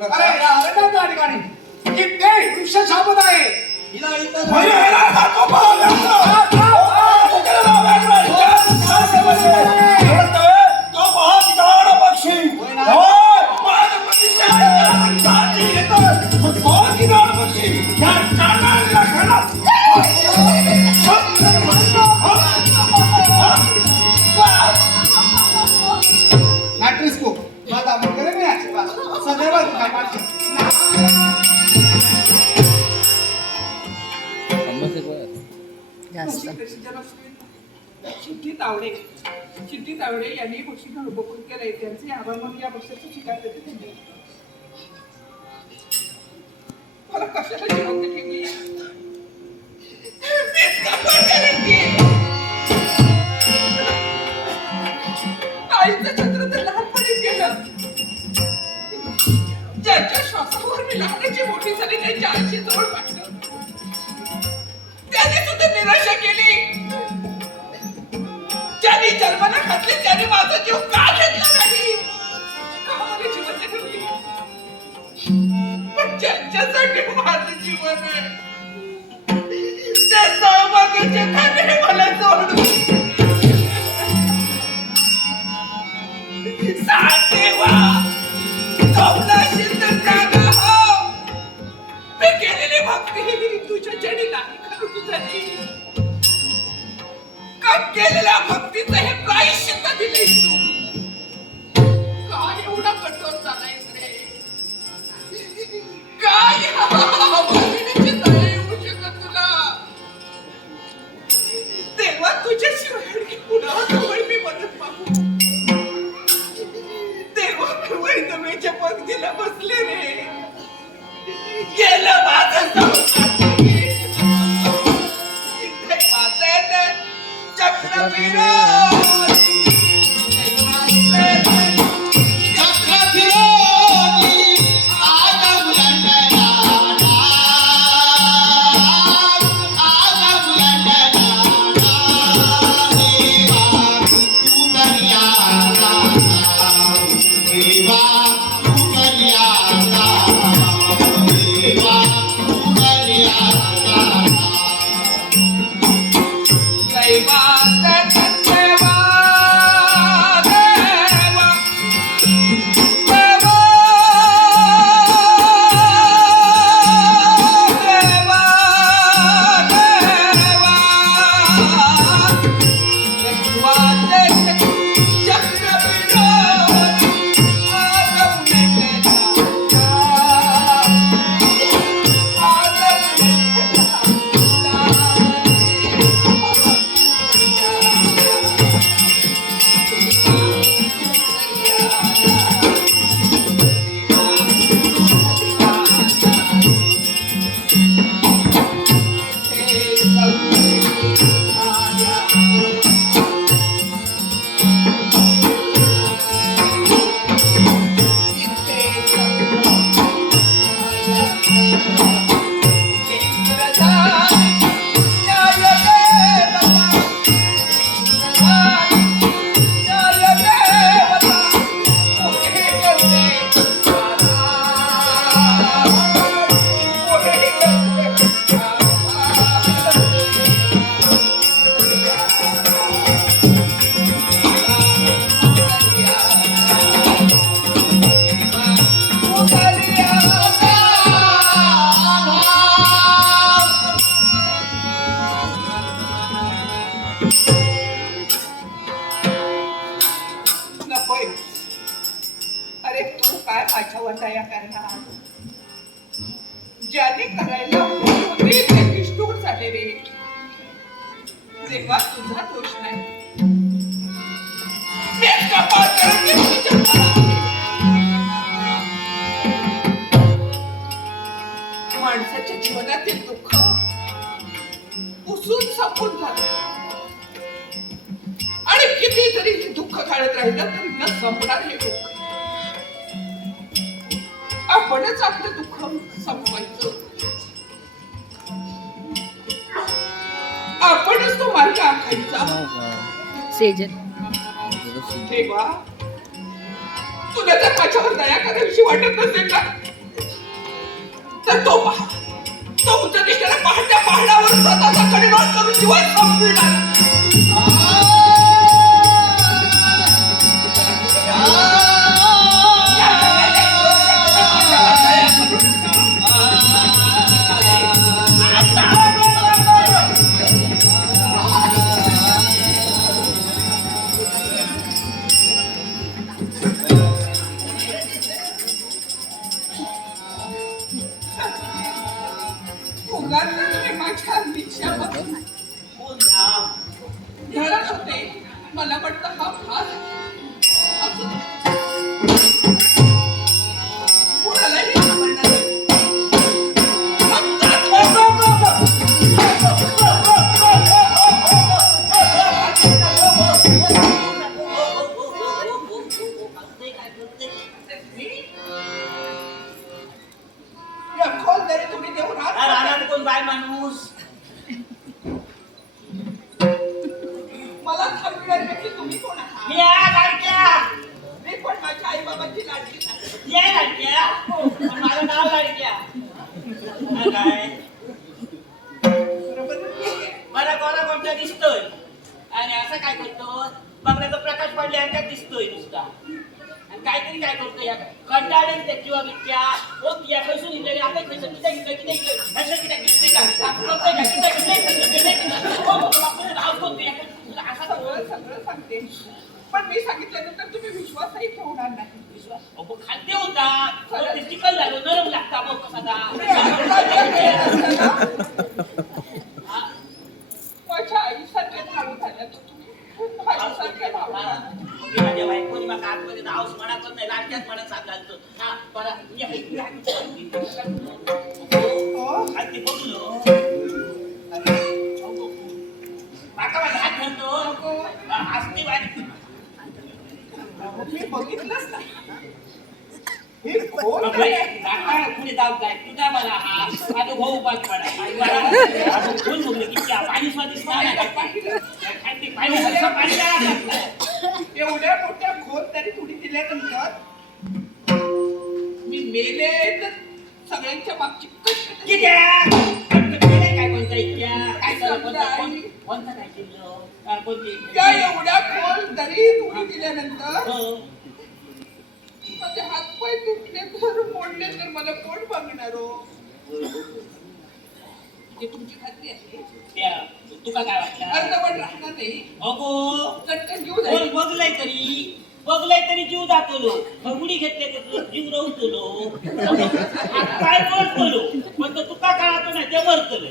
करता ठिकाणी की ते वृक्ष शाबत आहे हिला इथं जास्त. चिठ्ठी तावडे. चिठ्ठी तावडे यांनी गोष्टीनं उपकृत केलंय. त्यांचे आभार म्हणून या पक्षाचं स्वीकार त्यांनी. मला कशाला जिवंत ठेवली आईचं छत्र मी लहानाची मोठी झाली त्यांच्या आईशी जवळ वाटलं. त्याने सुद्धा निराशा केली. ज्यांनी जन्माला घातले त्याने माझा जीव का घेतला नाही? का मला जिवंत ठेवली? पण ज्यांच्यासाठी माझं जीवन आहे त्या सहभागाच्या खाणे मला जोड पुन्हा आणखी मी मदत मागू. तेव्हा मी वैदमेच्या पंक्तीला बसले रे गेलं माझं संसार. इथे चक्र फिरत. नकोय. अरे तू काय माझ्या करणार? ज्याने करायला होते ते निष्ठूर झाले रे. तेव्हा तुझा दोष नाही कपाळ करून मी तुझ्या माणसाच्या जीवनातील दुःख पुसून संपून झालं किती जरी हे दुःख काढत राहिलं तरी न संपणार हे दुःख. आपणच आपलं दुःख संपवायचं. आपणच तो मार्ग आखायचा. देवा तुला जर माझ्यावर दया करायची वाटत नसेल ना तर तो पहा. तो उच्च दिशेला पहाट्या पहाडावर स्वतःचा कडे नोट करून जीवन संपविणार. आणि असं काय करतो बघण्याचा प्रकाश पडल्यासारखा दिसतोय नुसता आणि काहीतरी काय करतो या कंटाळे किंवा बिट्या ओ या खैसून आता खैसून किती किती किती असं किती का का हो हो, असा सगळं सगळं सांगते पण मी सांगितल्यानंतर तुम्ही विश्वासही ठेवणार नाही विश्वास अहो खाद्य होता झालं नरम लागता मग कसा म्हणत सांगायचं हा बरं. मी बघलो माझा हात धरतो. बारी मी बघितलंच नाही. हे कोण अभय, आहे? काका पुढे जाऊ काय तुझा मला हा अनुभव उपास पडा. तर मोडले तर मला कोण बघणार हो? ते तुमची खात्री आहे? त्या, तुका काय वाटलं? अर्धवट राहणार नाही. अगो चटकन जीव कोण जाईल बघलंय तरी? बघलंय तरी जीव घेतले तर तुझं जीव रवतलो काय बोलतलो पण तो तुका कळतो नाही ते मरतलो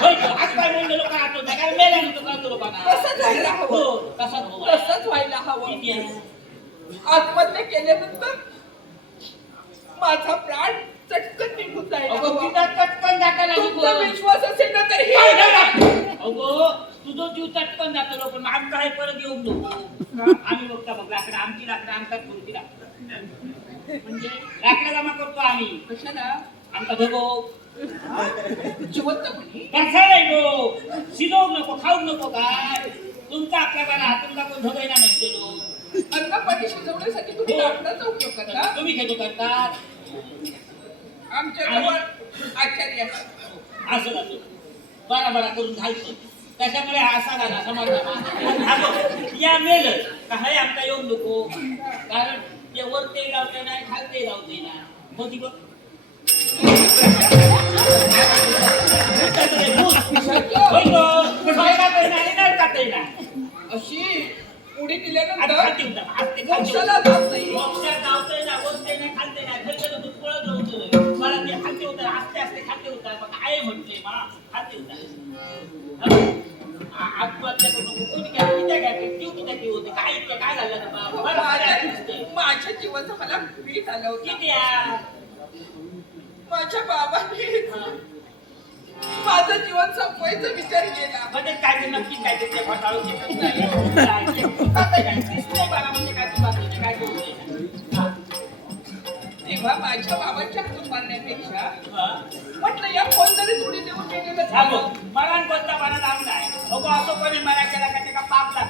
होय का? हात पाय बोललेलो कळतो नाही कारण मेल्यानंतर कळतो लोकांना? तसंच व्हायला हो हवं हो तसंच व्हायला हवं. किती आहे? आत्महत्या केल्यानंतर माझा प्राण चटकन निघून अगो. तुझा चटकन जाताना तुमचा निघून. विश्वास असेल ना तर हे? अगो तुझं जीव चटकन जातो पण आमचा हे परत येऊन नको आम्ही बघता बघ लाकडं आमची लाकडं आमच्याच करू लाकडं म्हणजे लाकडं जमा करतो आम्ही. कशाला? आमचा धगो जिवंत म्हणी कसा नाही गो शिजवू नको खाऊ नको काय? तुमचा आपल्या बघा तुमचा कोण धगोय ना म्हणतो अन्न पाणी शिजवण्यासाठी तुम्ही लाकडाचा उपयोग करता? तुम्ही घेतो करतात आमच्या जवळ आचार्य आहेत. असं जातो बरा बरा करून घालतो. त्याच्यामुळे हा असा झाला समाज या मेल. काय आमचा येऊ नको. कारण ते वर ते लावते नाही खालते लावते ना. मोदी बघ. होय गं, खायला काही नाही, नरकात काही नाही. अशी उडी दिल्यानंतर मोक्षाला. जात नाही. माझ्या जीवाचा मला पीठ आलं होतं? माझ्या बाबाने. माझं जीवन संपवायचा विचार केला म्हणजे काय ते नक्की काय ते ते घोटाळू घेतात नाही. काय ते? आता काय, दिसतंय मला म्हणजे काय काय. हा. तेव्हा माझ्या बाबांच्या हातून मारण्यापेक्षा हा. म्हटलं या फोन तरी थोडी देऊन गेलेलं झालो. मला कोणता नाव नाही अगो असं कोणी मरा केला का ते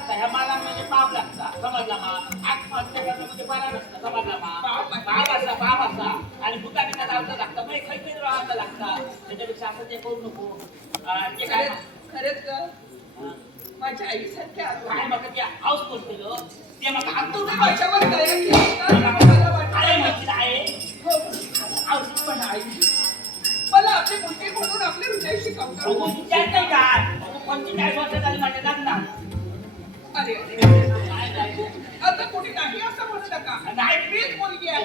ह्या मला म्हणजे पाप लागता समजला मा आत्महत्या करणं म्हणजे बरा नसतं समजला मा पाप. पाप असा पाप असा आणि भुका बिका लावता लागतं मग खैती राहायला लागता. त्याच्यापेक्षा असं ते करू नको. ते काय? खरंच ग. हं. माझ्या आईसारख्या काय मग ते हाऊस केलं ते मग तू नाही माझ्यावर दया केली मला वाटलं. म्हणजे आहे. हो, औषध पण आई मला आपले मोठे म्हणून आपले हृदय शिकवतात अगो विचार नाही काय पंचेचाळीस वर्ष झाली माझ्या लग्नात. अरे अरे. काय नाही. आता कोणी नाही असं म्हणू नका. नाही. मीच मुलगी आहे.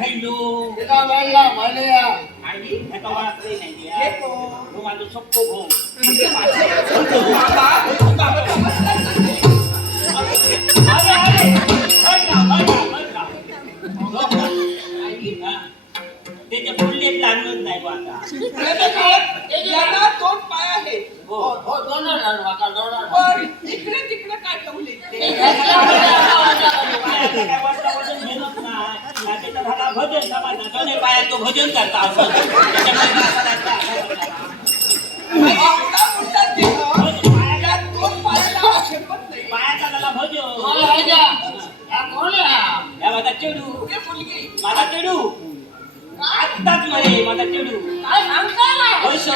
ह्यो आता खाईलो. आई, ह्याचा ओळख लई नाही हे आहे. कोण? ह्यो माझो सक्को भाऊ. बाबा, बाबा नमस्कार करते. अरे, अरे. बरं का, बरं का, बरं का. आई, हा. त्याच्या बोललेत लागलंच नाही बा आता. याला दोन पाय आहेत हो. पण इकडे तिकडे काय ठेवले पायाला- या दोन पायाला झेपत नाही. पायाचा झाला भजन. या माझा चेडू. पुढे मुलगी माझा चेडू. आत्ताच मरे माझा चेडू. होय सर.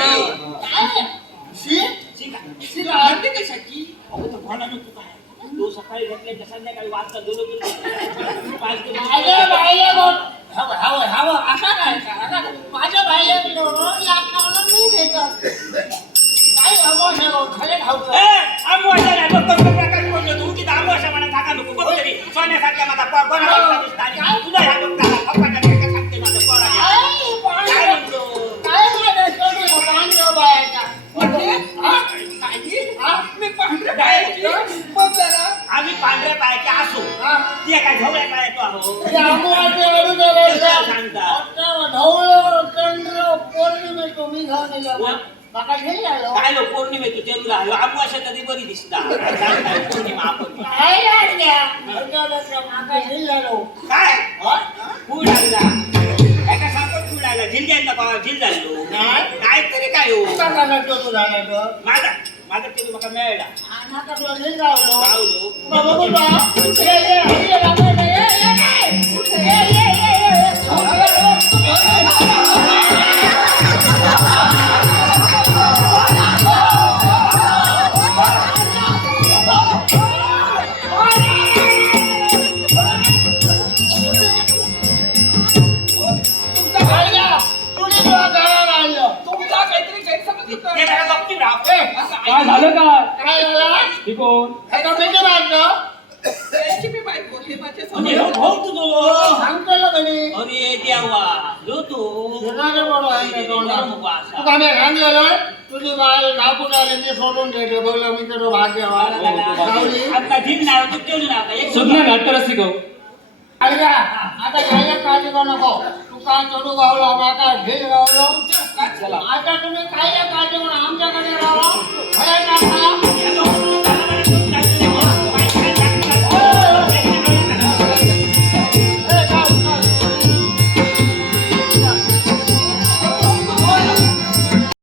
शिका. म्हणते कशाची अहो, तो भला हवं काय. तो सकाळी घेतल्याच्या या वाजता मी की काय तरी काय हो माझा माझा चेंडू मला मिळाला राहुलो का ही कोण याची मी बायको हे माझ्या म्हणजे समोर. हो भाऊ तुझो अरे देवा लो तू नको असा तुझी बाल नापून आले मी सोडून देते बघलं मी तुझं भाग्य आता झिल नाव तू चेंडू नाव एक सुज्ञ नाट्यरसिक ऐका आता घ्यायला काळजी करू नको तू काय चढू गावला आता ढील गावलो चला. आता तुम्ही काय काळजी करू आमच्याकडे राहा